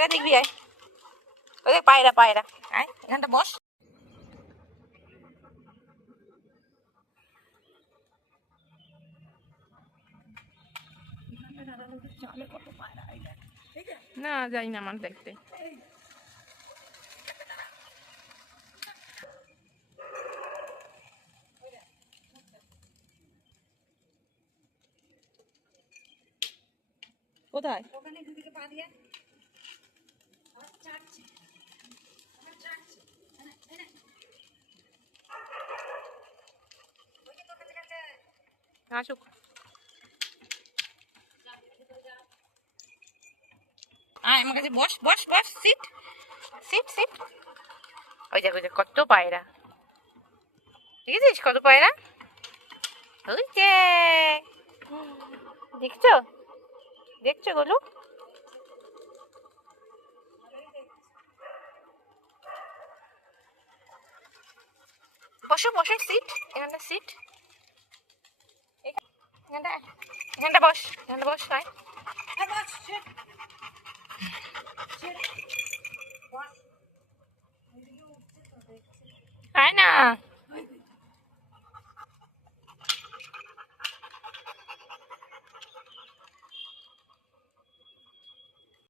পায়রা দেখবি আয়। ওই দেখ পায়রা পায়রা। আয় এখানটা বস। না যাই না আমার দেখতে। কোথায়? আসুক। আয়, আমার কাছে বস বস বস সিট সিট সিট ওই দেখ, ওই কত পায়রা। দেখেছিস কত পায়রা? ওই যে। দেখছ? দেখছ গোলু? বসো বসো সিট এখানটা সিট এখানটা এখানটা বস এখানটা বস আয় আয় না